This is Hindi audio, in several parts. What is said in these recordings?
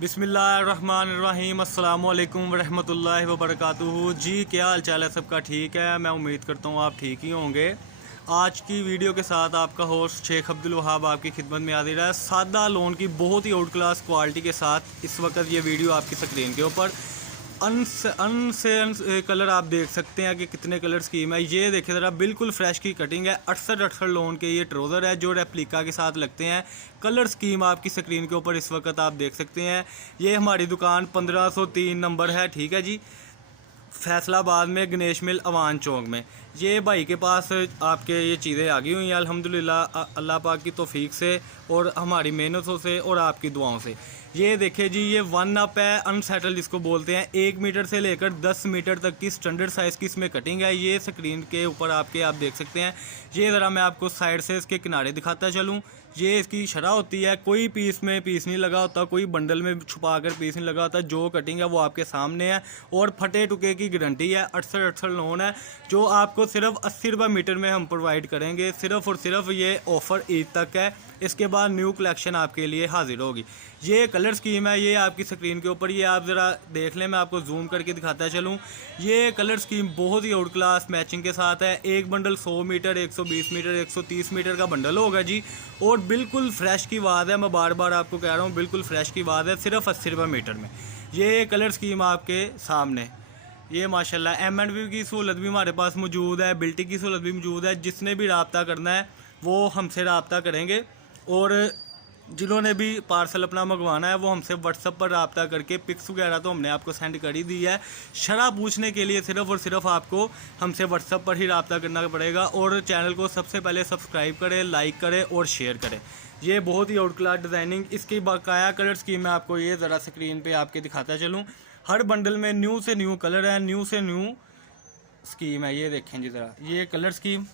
बिस्मिल्लाहिर्रहमानिर्रहीम अस्सलामुअलैकुम वरहमतुल्लाहि वबरकातुहू। जी क्या हाल चाल है सबका? ठीक है, मैं उम्मीद करता हूँ आप ठीक ही होंगे। आज की वीडियो के साथ आपका होस्ट शेख अब्दुल वहाब आपकी खिदमत में हाजिर है। सादा लोन की बहुत ही आउट क्लास क्वालिटी के साथ इस वक्त ये वीडियो आपकी स्क्रीन के ऊपर अन कलर आप देख सकते हैं कि कितने कलर स्कीम है। ये देखिए ज़रा, बिल्कुल फ्रेश की कटिंग है। 68 लोन के ये ट्राउज़र है जो रेप्लिका के साथ लगते हैं। कलर स्कीम आपकी स्क्रीन के ऊपर इस वक्त आप देख सकते हैं। ये हमारी दुकान 1503 नंबर है, ठीक है जी, फैसलाबाद में, गणेश मिल, अवान चौक में। ये भाई के पास आपके ये चीज़ें आ गई हुई हैं अल्हम्दुलिल्लाह, अल्लाह पाक की तौफीक से और हमारी मेहनतों से और आपकी दुआओं से। ये देखिए जी, ये 1 अप है, अनसेटल जिसको बोलते हैं। 1 मीटर से लेकर 10 मीटर तक की स्टैंडर्ड साइज़ की इसमें कटिंग है। ये स्क्रीन के ऊपर आप देख सकते हैं। ये ज़रा मैं आपको साइड से इसके किनारे दिखाता चलूँ। ये इसकी शरह होती है, कोई पीस में पीस नहीं लगा होता, कोई बंडल में छुपा कर पीस नहीं लगा होता। जो कटिंग है वो आपके सामने है और फटे टुके की गारंटी है। 68 लोन है जो आपको सिर्फ 80 रुपये मीटर में हम प्रोवाइड करेंगे। सिर्फ और सिर्फ ये ऑफ़र ईद तक है, इसके बाद न्यू कलेक्शन आपके लिए हाजिर होगी। ये कलर स्कीम है, ये आपकी स्क्रीन के ऊपर, ये आप ज़रा देख लें, मैं आपको जूम करके दिखाता चलूँ। ये कलर स्कीम बहुत ही आउट क्लास मैचिंग के साथ है। एक बंडल 100 मीटर, 120 मीटर, 130 मीटर का बंडल होगा जी, और बिल्कुल फ्रेश की बात है। मैं बार बार आपको कह रहा हूँ, बिल्कुल फ्रेश की बात है, सिर्फ 80 रुपये मीटर में ये कलर स्कीम आपके सामने। ये माशाल्लाह M&B की सहूलत भी हमारे पास मौजूद है, बिल्टी की सहूलत भी मौजूद है। जिसने भी रब्ता करना है वो हमसे रब्ता करेंगे, और जिन्होंने भी पार्सल अपना मंगवाना है वो हमसे व्हाट्सअप पर रब्ता करके पिक्स वगैरह तो हमने आपको सेंड कर ही दी है। शरह पूछने के लिए सिर्फ और सिर्फ आपको हमसे व्हाट्सअप पर ही रब्ता करना पड़ेगा। और चैनल को सबसे पहले सब्सक्राइब करें, लाइक करें और शेयर करें। ये बहुत ही आउट क्लास डिज़ाइनिंग, इसकी बकाया कलर स्कीम मैं आपको ये ज़रा स्क्रीन पे आपके दिखाता चलूँ। हर बंडल में न्यू से न्यू कलर है, न्यू से न्यू स्कीम है। ये देखें जी ज़रा, ये कलर स्कीम,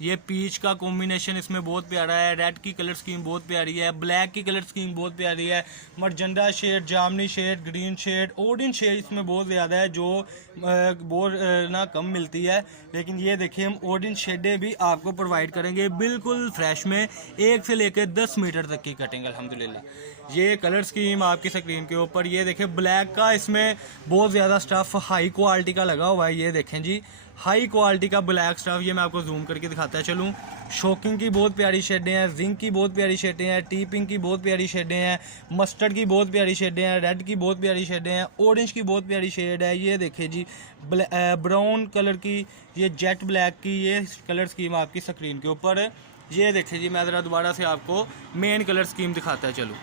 ये पीच का कॉम्बिनेशन इसमें बहुत प्यारा है। रेड की कलर स्कीम बहुत प्यारी है। ब्लैक की कलर स्कीम बहुत प्यारी है। मरजंडा शेड, जामनी shade, green shade, orange shade इसमें बहुत ज़्यादा है जो बहुत ना कम मिलती है। लेकिन ये देखिए, हम ऑरेंज शेडें भी आपको प्रोवाइड करेंगे बिल्कुल फ्रेश में। 1 से लेकर 10 मीटर तक की कटिंग अल्हम्दुलिल्लाह। ये कलर स्कीम आपकी स्क्रीन के ऊपर, ये देखें ब्लैक का, इसमें बहुत ज़्यादा स्टफ़ हाई क्वालिटी का लगा हुआ है। ये देखें जी, हाई क्वालिटी का ब्लैक स्टफ़, ये मैं आपको जूम करके दिखाता चलूँ। शोकिंग की बहुत प्यारी शेडें हैं, जिंक की बहुत प्यारी शेडें हैं, टी पिंक की बहुत प्यारी शेडें हैं, मस्टर्ड की बहुत प्यारी शेडें हैं, रेड की बहुत प्यारी शेडें हैं, ऑरेंज की बहुत प्यारी शेड है। ये देखिए जी, ब्राउन कलर की, ये जेट ब्लैक की ये कलर स्कीम आपकी स्क्रीन के ऊपर है। ये देखिए जी, मैं ज़रा दोबारा से आपको मेन कलर स्कीम दिखाता चलूँ।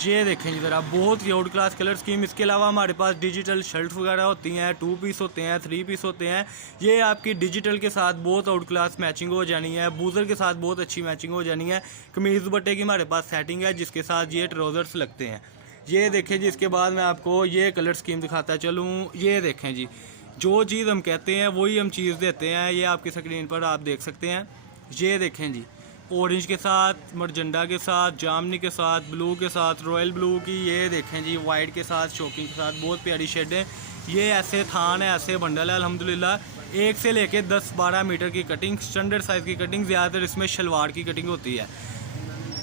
ये देखें जी ज़रा, बहुत ही आउट क्लास कलर स्कीम। इसके अलावा हमारे पास डिजिटल शर्ट वगैरह होती हैं, 2 पीस होते हैं, 3 पीस होते हैं। ये आपकी डिजिटल के साथ बहुत आउट क्लास मैचिंग हो जानी है, बूज़र के साथ बहुत अच्छी मैचिंग हो जानी है। कमीज़ दुपट्टे की हमारे पास सेटिंग है जिसके साथ ये ट्राउज़र्स लगते हैं। ये देखें जी, इसके बाद मैं आपको ये कलर स्कीम दिखाता चलूँ। ये देखें जी, जो चीज़ हम कहते हैं वही हम चीज़ देते हैं। ये आपकी स्क्रीन पर आप देख सकते हैं। ये देखें जी, ऑरेंज के साथ, मरजंडा के साथ, जामनी के साथ, ब्लू के साथ, रॉयल ब्लू की, ये देखें जी वाइट के साथ, शोकिंग के साथ, बहुत प्यारी शेडें। ये ऐसे थान है, ऐसे बंडल है अल्हम्दुलिल्लाह। 1 से लेके 10-12 मीटर की कटिंग, स्टैंडर्ड साइज़ की कटिंग, ज़्यादातर इसमें शलवार की कटिंग होती है।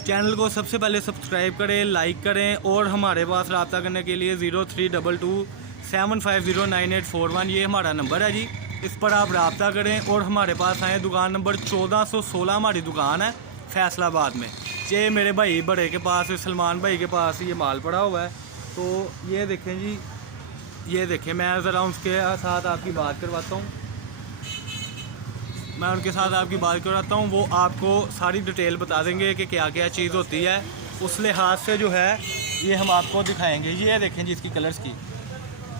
चैनल को सबसे पहले सब्सक्राइब करें, लाइक करें, और हमारे पास रब्ता करने के लिए 0322 7509841 ये हमारा नंबर है जी, इस पर आप रब्ता करें और हमारे पास आएँ। दुकान नंबर 1416 हमारी दुकान है फैसलाबाद में। ये मेरे भाई बड़े के पास, सलमान भाई के पास ये माल पड़ा हुआ है। तो ये देखें जी, ये देखें, मैं ज़रा उसके साथ आपकी बात करवाता हूँ। मैं उनके साथ आपकी बात करवाता हूँ, वो आपको सारी डिटेल बता देंगे कि क्या क्या चीज़ होती है। उस लिहाज से जो है ये हम आपको दिखाएँगे। ये देखें जी, इसकी कलर्स की,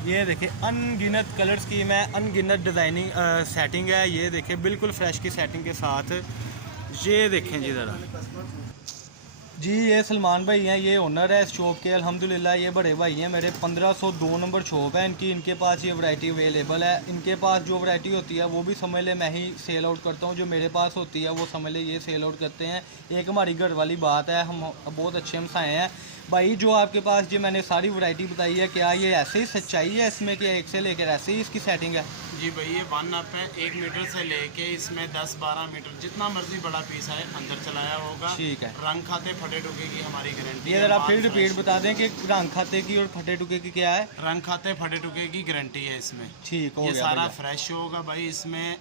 ये देखें, अनगिनत कलर स्कीम है, अनगिनत डिज़ाइनिंग सेटिंग है। ये देखें, बिल्कुल फ्रेश की सेटिंग के साथ। ये देखें जी ज़रा जी, ये सलमान भाई हैं, ये ओनर है इस शॉप के अल्हम्दुलिल्लाह। ये बड़े भाई हैं मेरे, 1502 नंबर शॉप है इनकी। इनके पास ये वैरायटी अवेलेबल है। इनके पास जो वैरायटी होती है वो भी समझ ले मैं ही सेल आउट करता हूँ, जो मेरे पास होती है वो समझ ले ये सेल आउट करते हैं। एक हमारी घर वाली बात है, हम बहुत अच्छे हमसाए हैं भाई। जो आपके पास जो मैंने सारी वैरायटी बताई है, क्या ये ऐसे ही सच्चाई है इसमें कि 1 से लेकर ऐसे ही इसकी सेटिंग है? जी भाई ये 1 अप है, 1 मीटर से लेके इसमें 10-12 मीटर जितना मर्जी बड़ा पीस है अंदर चलाया होगा। ठीक है। रंग खाते फटे टुके की हमारी गारंटी ये है। जरा माल फिर रिपीट फ्रेश। बता दें कि रंग खाते की और फटे टुके की क्या है। रंग खाते फटे टुके की गारंटी है इसमें। ठीक हो ये गया सारा भैया। फ्रेश होगा भाई। इसमें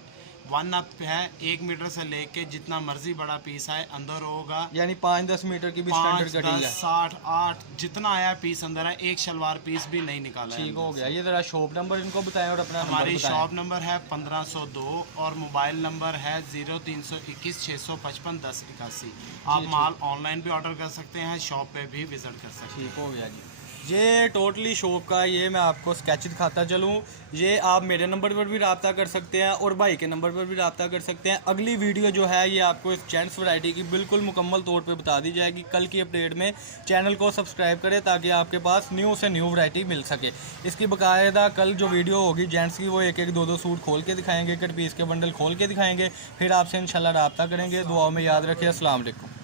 1 अप है, 1 मीटर से लेके जितना मर्जी बड़ा पीस है अंदर होगा। यानी 5-10 मीटर की भी 5, स्टैंडर्ड कटिंग 10, है। 60, 8 जितना आया पीस अंदर है। एक शलवार पीस भी नहीं निकाला है ठीक हो अंदर गया। से। ये जरा शॉप नंबर इनको बताएं और अपना नंबर हमारी बताएं। शॉप नंबर है 1502 और मोबाइल नंबर है 0321 655 1081। आप जी, माल ऑनलाइन भी ऑर्डर कर सकते हैं, शॉप पे भी विजिट कर सकते हैं। ठीक हो गया जी। ये टोटली शॉप का ये मैं आपको स्केच दिखाता चलूँ। ये आप मेरे नंबर पर भी रब्ता कर सकते हैं और भाई के नंबर पर भी रब्ता कर सकते हैं। अगली वीडियो जो है ये आपको इस जेंट्स वैरायटी की बिल्कुल मुकम्मल तौर पे बता दी जाएगी कल की अपडेट में। चैनल को सब्सक्राइब करें ताकि आपके पास न्यू से न्यू वैरायटी मिल सके। इसकी बाकायदा कल जो वीडियो होगी जेंट्स की वो एक एक 2-2 सूट खोल के दिखाएंगे, कट पीस के बंडल खोल के दिखाएंगे। फिर आपसे इंशाल्लाह रब्ता करेंगे। दुआओं में याद रखें। अस्सलाम वालेकुम।